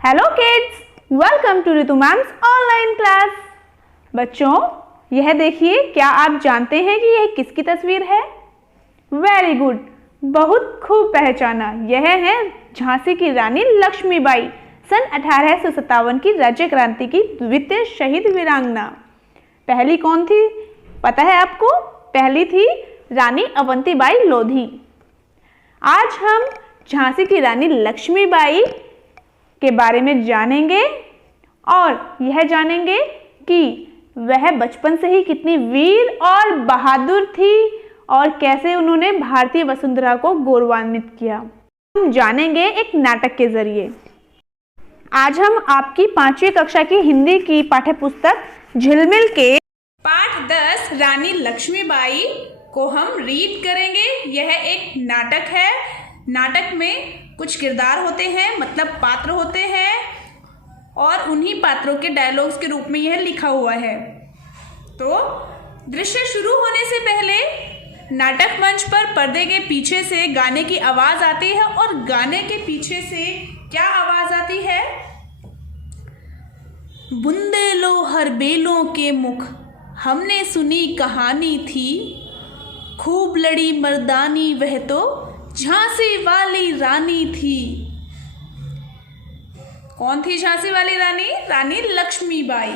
Hello kids, welcome to Ritu ma'am's online class. बच्चों, यह देखिए, क्या आप जानते हैं कि यह किसकी तस्वीर है? वेरी गुड, बहुत खूब पहचाना। यह है झांसी की रानी लक्ष्मीबाई, सन 1857 की राज्य क्रांति की द्वितीय शहीद वीरांगना। पहली कौन थी पता है आपको? पहली थी रानी अवंतीबाई लोधी। आज हम झांसी की रानी लक्ष्मीबाई के बारे में जानेंगे और यह जानेंगे कि वह बचपन से ही कितनी वीर और बहादुर थी और कैसे उन्होंने भारतीय वसुंधरा को गौरवान्वित किया। हम जानेंगे एक नाटक के जरिए। आज हम आपकी 5वीं कक्षा की हिंदी की पाठ्यपुस्तक झिलमिल के पाठ 10 रानी लक्ष्मीबाई को हम रीड करेंगे। यह एक नाटक है। नाटक में कुछ किरदार होते हैं, मतलब पात्र होते हैं, और उन्हीं पात्रों के डायलॉग्स के रूप में यह लिखा हुआ है। तो दृश्य शुरू होने से पहले नाटक मंच पर पर्दे के पीछे से गाने की आवाज आती है, और गाने के पीछे से क्या आवाज आती है? बुंदेलो हर बेलों के मुख, हमने सुनी कहानी थी, खूब लड़ी मर्दानी वह तो झांसी वाली रानी थी। कौन थी झांसी वाली रानी? रानी लक्ष्मीबाई।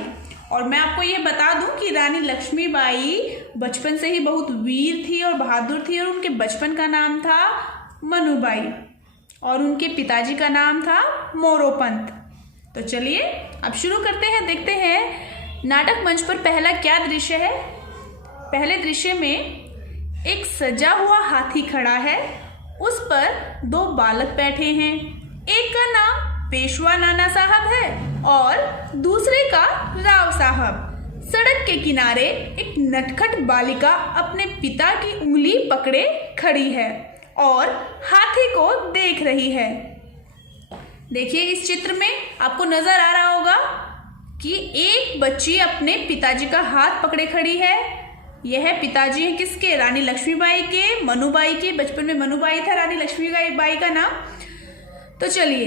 और मैं आपको ये बता दूं कि रानी लक्ष्मीबाई बचपन से ही बहुत वीर थी और बहादुर थी, और उनके बचपन का नाम था मनुबाई और उनके पिताजी का नाम था मोरोपंत। तो चलिए अब शुरू करते हैं, देखते हैं नाटक मंच पर पहला क्या दृश्य है। पहले दृश्य में एक सजा हुआ हाथी खड़ा है, उस पर 2 बालक बैठे हैं। एक का नाम पेशवा नाना साहब है और दूसरे का राव साहब। सड़क के किनारे एक नटखट बालिका अपने पिता की उंगली पकड़े खड़ी है और हाथी को देख रही है। देखिए, इस चित्र में आपको नजर आ रहा होगा कि एक बच्ची अपने पिताजी का हाथ पकड़े खड़ी है। यह पिताजी है किसके? रानी लक्ष्मीबाई के, मनुबाई के। बचपन में मनुबाई था रानी लक्ष्मीबाई का नाम। तो चलिए,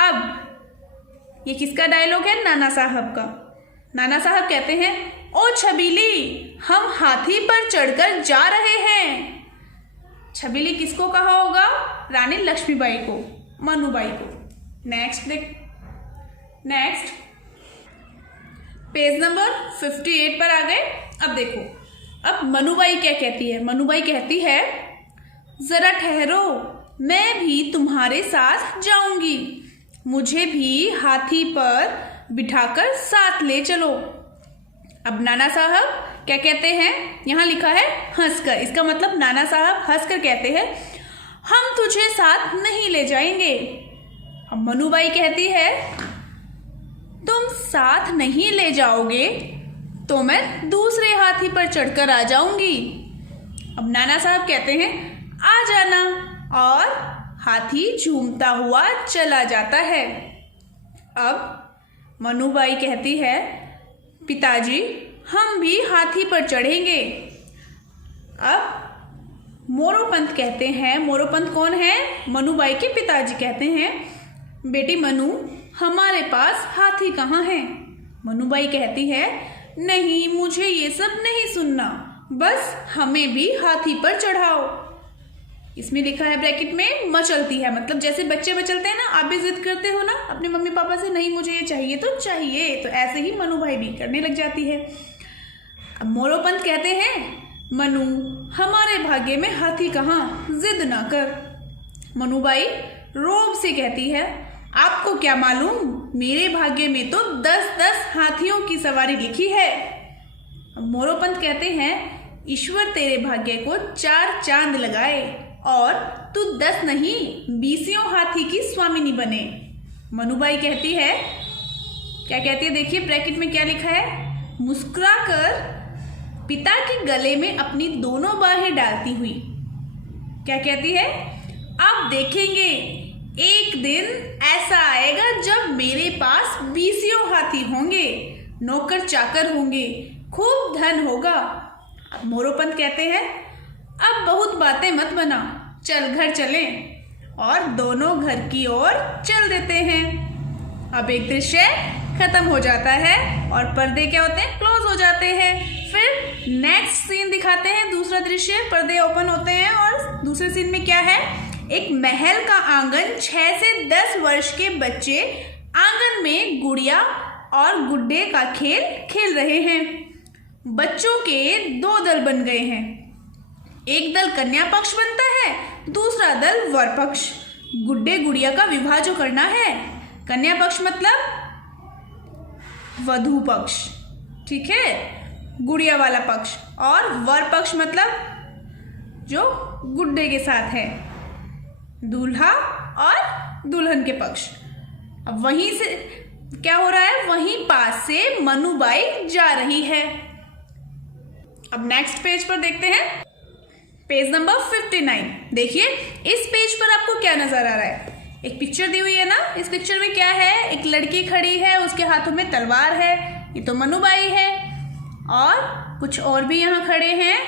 अब ये किसका डायलॉग है? नाना साहब का। नाना साहब कहते हैं, ओ छबीली, हम हाथी पर चढ़कर जा रहे हैं। छबीली किसको कहा होगा? रानी लक्ष्मीबाई को, मनुबाई को। नेक्स्ट नेक्स्ट पेज नंबर 58 पर आ गए। अब देखो, अब मनुबाई क्या कहती है? मनुबाई कहती है, जरा ठहरो, मैं भी तुम्हारे साथ जाऊंगी, मुझे भी हाथी पर बिठाकर साथ ले चलो। अब नाना साहब क्या कहते हैं? यहाँ लिखा है हंसकर। इसका मतलब नाना साहब हंसकर कहते हैं, हम तुझे साथ नहीं ले जाएंगे। अब मनुबाई कहती है, तुम साथ नहीं ले जाओगे तो मैं दूसरे हाथी पर चढ़कर आ जाऊंगी। अब नाना साहब कहते हैं, आ जाना, और हाथी झूमता हुआ चला जाता है। अब मनुबाई कहती है, पिताजी, हम भी हाथी पर चढ़ेंगे। अब मोरोपंत कहते हैं, मोरोपंत कौन है? मनुबाई के पिताजी कहते हैं, बेटी मनु, हमारे पास हाथी कहाँ है? मनुबाई कहती है, नहीं, मुझे ये सब नहीं सुनना, बस हमें भी हाथी पर चढ़ाओ। इसमें लिखा है ब्रैकेट में, मचलती है, मतलब जैसे बच्चे मचलते हैं ना, आप भी जिद करते हो ना अपने मम्मी पापा से, नहीं मुझे ये चाहिए तो चाहिए, तो ऐसे ही मनुबाई भी करने लग जाती है। अब मोरोपंत कहते हैं, मनु, हमारे भाग्य में हाथी कहाँ, जिद ना कर। मनुबाई रोब से कहती है, आपको क्या मालूम, मेरे भाग्य में तो 10-10 हाथियों की सवारी लिखी है। मोरोपंत कहते हैं, ईश्वर तेरे भाग्य को 4 चांद लगाए और तू 10 नहीं 20 हाथी की स्वामिनी बने। मनुबाई कहती है, क्या कहती है? देखिए ब्रैकेट में क्या लिखा है, मुस्कुराकर पिता के गले में अपनी दोनों बाहें डालती हुई क्या कहती है, आप देखेंगे एक दिन ऐसा आएगा जब मेरे पास 20 हाथी होंगे, नौकर चाकर होंगे, खूब धन होगा। मोरोपंत कहते हैं, अब बहुत बातें मत बना, चल घर चलें, और दोनों घर की ओर चल देते हैं। अब एक दृश्य खत्म हो जाता है और पर्दे क्या होते हैं, क्लोज हो जाते हैं। फिर नेक्स्ट सीन दिखाते हैं, दूसरा दृश्य, पर्दे ओपन होते हैं और दूसरे सीन में क्या है, एक महल का आंगन, 6 से 10 वर्ष के बच्चे आंगन में गुड़िया और गुड्डे का खेल खेल रहे हैं। बच्चों के 2 दल बन गए हैं, एक दल कन्या पक्ष बनता है, दूसरा दल वर पक्ष। गुड्डे गुड़िया का विवाह जो करना है, कन्या पक्ष मतलब वधू पक्ष, ठीक है, गुड़िया वाला पक्ष, और वर पक्ष मतलब जो गुड्डे के साथ है, दूल्हा और दुल्हन के पक्ष। अब वहीं से क्या हो रहा है, वहीं पास से मनुबाई जा रही है। अब नेक्स्ट पेज पर देखते हैं, पेज नंबर 59। देखिए इस पेज पर आपको क्या नजर आ रहा है, एक पिक्चर दी हुई है ना। इस पिक्चर में क्या है, एक लड़की खड़ी है, उसके हाथों में तलवार है, ये तो मनुबाई है, और कुछ और भी यहाँ खड़े हैं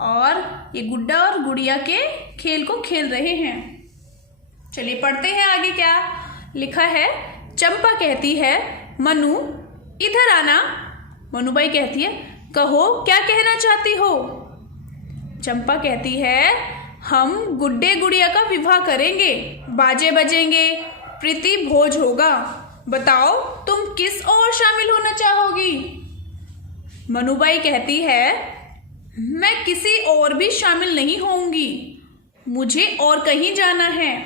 और ये गुड्डा और गुड़िया के खेल को खेल रहे हैं। चलिए पढ़ते हैं आगे क्या लिखा है। चंपा कहती है, मनु इधर आना। मनुबाई कहती है, कहो क्या कहना चाहती हो। चंपा कहती है, हम गुड्डे गुड़िया का विवाह करेंगे, बाजे बजेंगे, प्रीति भोज होगा, बताओ तुम किस ओर शामिल होना चाहोगी। मनुबाई कहती है, मैं किसी और भी शामिल नहीं होऊंगी, मुझे और कहीं जाना है।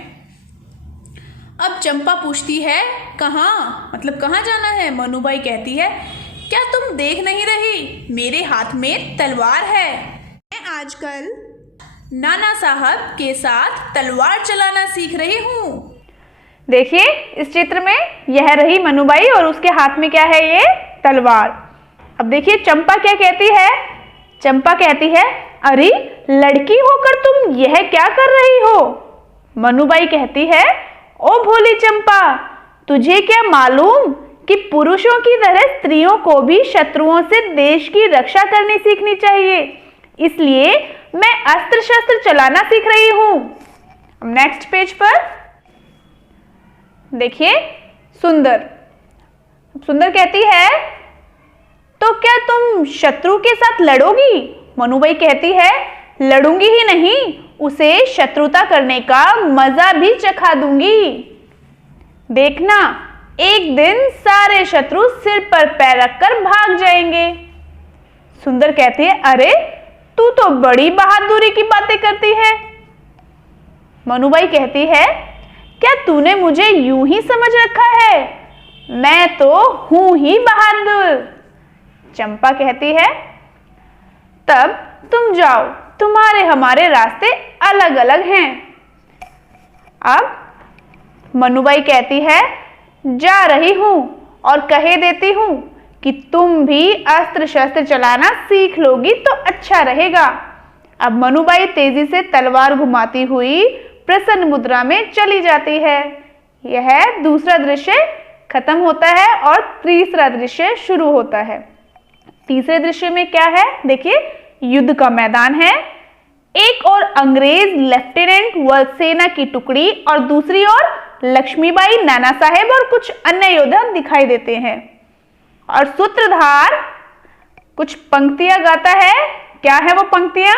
अब चंपा पूछती है, कहाँ, मतलब कहाँ जाना है। मनुबाई कहती है, क्या तुम देख नहीं रही मेरे हाथ में तलवार है, मैं आजकल नाना साहब के साथ तलवार चलाना सीख रही हूँ। देखिए इस चित्र में यह रही मनुबाई और उसके हाथ में क्या है, ये तलवार। अब देखिए चंपा क्या कहती है। चंपा कहती है, अरे लड़की होकर तुम यह क्या कर रही हो। मनुबाई कहती है, ओ भोली चंपा, तुझे क्या मालूम कि पुरुषों की तरह स्त्रियों को भी शत्रुओं से देश की रक्षा करनी सीखनी चाहिए, इसलिए मैं अस्त्र शस्त्र चलाना सीख रही हूं। नेक्स्ट पेज पर देखिए सुंदर। सुंदर कहती है, तो क्या तुम शत्रु के साथ लड़ोगी। मनुबाई कहती है, लड़ूंगी ही नहीं, उसे शत्रुता करने का मजा भी चखा दूंगी। देखना एक दिन सारे शत्रु सिर पर पैर रखकर भाग जाएंगे। सुंदर कहती है, अरे तू तो बड़ी बहादुरी की बातें करती है। मनुबाई कहती है, क्या तूने मुझे यूं ही समझ रखा है, मैं तो हूं ही बहादुर। चंपा कहती है, तब तुम जाओ, तुम्हारे हमारे रास्ते अलग अलग हैं। अब मनुबाई कहती है, जा रही हूं और कह देती हूं कि तुम भी अस्त्र शस्त्र चलाना सीख लोगी तो अच्छा रहेगा। अब मनुबाई तेजी से तलवार घुमाती हुई प्रसन्न मुद्रा में चली जाती है। यह दूसरा दृश्य खत्म होता है और तीसरा दृश्य शुरू होता है। तीसरे दृश्य में क्या है, देखिए युद्ध का मैदान है। एक और अंग्रेज लेफ्टिनेंट व सेना की टुकड़ी और दूसरी ओर लक्ष्मीबाई, नाना साहेब और कुछ अन्य योद्धा दिखाई देते हैं। और सूत्रधार कुछ पंक्तियां गाता है। क्या है वो पंक्तियां?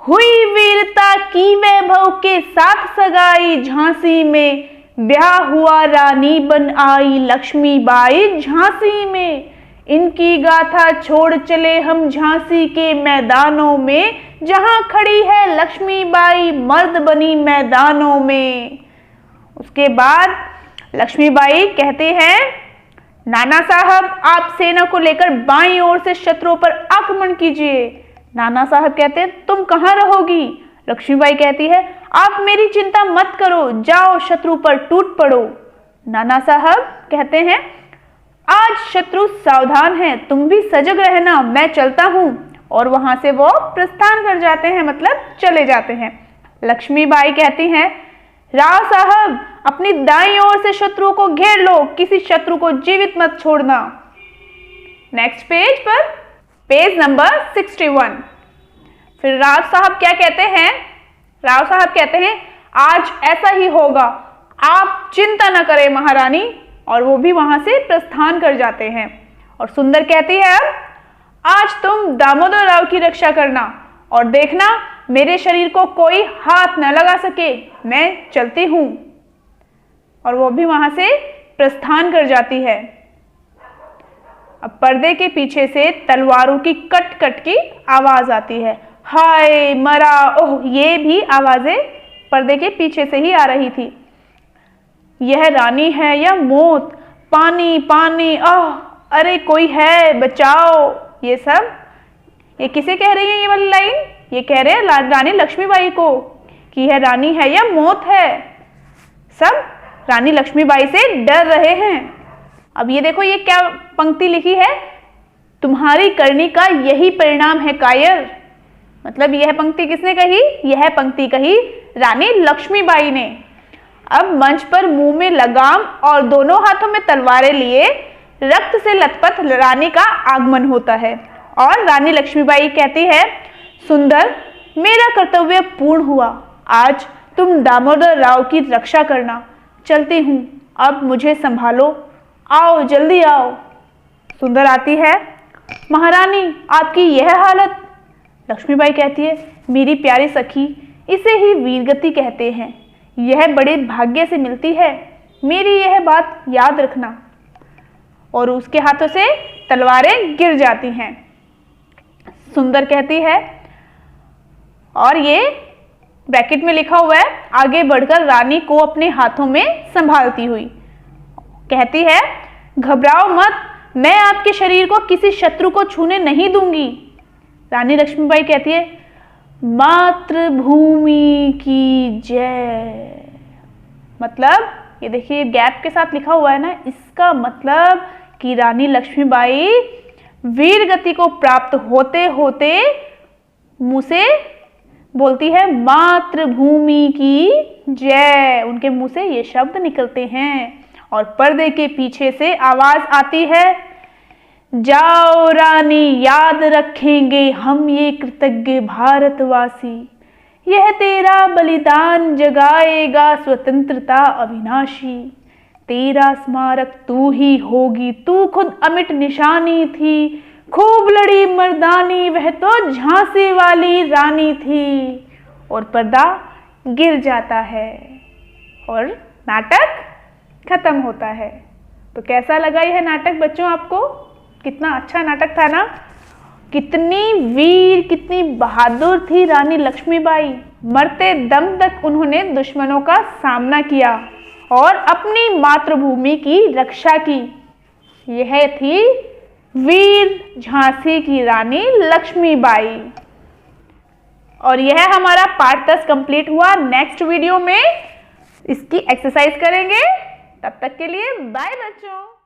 हुई वीरता की वैभव के साथ सगाई, झांसी में ब्याह हुआ रानी बन आई लक्ष्मीबाई झांसी में। इनकी गाथा छोड़ चले हम झांसी के मैदानों में, जहां खड़ी है लक्ष्मीबाई मर्द बनी मैदानों में। उसके बाद लक्ष्मीबाई कहते हैं, नाना साहब आप सेना को लेकर बाईं ओर से शत्रुओं पर आक्रमण कीजिए। नाना साहब कहते हैं, तुम कहां रहोगी? लक्ष्मीबाई कहती है, आप मेरी चिंता मत करो, जाओ शत्रु पर टूट पड़ो। नाना साहब कहते हैं, आज शत्रु सावधान है, तुम भी सजग रहना, मैं चलता हूं। और वहां से वो प्रस्थान कर जाते हैं, मतलब चले जाते हैं। लक्ष्मीबाई कहती हैं, राव साहब अपनी दाईं ओर से शत्रुओं को घेर लो, किसी शत्रु को जीवित मत छोड़ना। नेक्स्ट पेज पर पेज नंबर 61। फिर राव साहब क्या कहते हैं? राव साहब कहते हैं, आज ऐसा ही होगा, आप चिंता न करें महारानी। और वो भी वहां से प्रस्थान कर जाते हैं। और सुंदर कहती है, अब आज तुम दामोदर राव की रक्षा करना और देखना मेरे शरीर को कोई हाथ न लगा सके, मैं चलती हूं। और वो भी वहां से प्रस्थान कर जाती है। अब पर्दे के पीछे से तलवारों की कट कट की आवाज आती है। हाय मरा, ओह, ये भी आवाजें पर्दे के पीछे से ही आ रही थी। यह रानी है या मौत, पानी पानी, आह, अरे कोई है, बचाओ। ये सब ये किसे कह रही है ये वाली लाइन? ये कह रहे हैं रानी लक्ष्मीबाई को कि यह रानी है या मौत है। सब रानी लक्ष्मीबाई से डर रहे हैं। अब ये देखो, ये क्या पंक्ति लिखी है, तुम्हारी करनी का यही परिणाम है कायर। मतलब यह पंक्ति किसने कही? यह पंक्ति कही रानी लक्ष्मीबाई ने। अब मंच पर मुंह में लगाम और दोनों हाथों में तलवारें लिए रक्त से लथपथ रानी का आगमन होता है और रानी लक्ष्मीबाई कहती है, सुंदर, मेरा कर्तव्य पूर्ण हुआ। आज तुम दामोदर राव की रक्षा करना, चलती हूं, अब मुझे संभालो, आओ जल्दी आओ। सुंदर आती है, महारानी आपकी यह हालत। लक्ष्मीबाई कहती है, मेरी प्यारी सखी, इसे ही वीरगति कहते हैं, यह बड़े भाग्य से मिलती है, मेरी यह बात याद रखना। और उसके हाथों से तलवारें गिर जाती हैं। सुंदर कहती है, और ये ब्रैकेट में लिखा हुआ है, आगे बढ़कर रानी को अपने हाथों में संभालती हुई कहती है, घबराओ मत, मैं आपके शरीर को किसी शत्रु को छूने नहीं दूंगी। रानी लक्ष्मीबाई कहती है, मातृभूमि की जय। मतलब ये देखिए गैप के साथ लिखा हुआ है ना, इसका मतलब कि रानी लक्ष्मीबाई वीर गति को प्राप्त होते होते मुंह से बोलती है मातृभूमि की जय। उनके मुंह से ये शब्द निकलते हैं और पर्दे के पीछे से आवाज आती है, जाओ रानी, याद रखेंगे हम ये कृतज्ञ भारतवासी, यह तेरा बलिदान जगाएगा स्वतंत्रता अविनाशी, तेरा स्मारक तू ही होगी, तू खुद अमिट निशानी थी, खूब लड़ी मर्दानी, वह तो झांसी वाली रानी थी। और पर्दा गिर जाता है और नाटक खत्म होता है। तो कैसा लगा यह नाटक बच्चों आपको? कितना अच्छा नाटक था ना? कितनी वीर, कितनी बहादुर थी रानी लक्ष्मीबाई। मरते दम तक उन्होंने दुश्मनों का सामना किया और अपनी मातृभूमि की रक्षा की। यह थी वीर झांसी की रानी लक्ष्मीबाई। और यह हमारा पार्ट 10 कंप्लीट हुआ। नेक्स्ट वीडियो में इसकी एक्सरसाइज करेंगे। तब तक के लिए बाय बच्चों।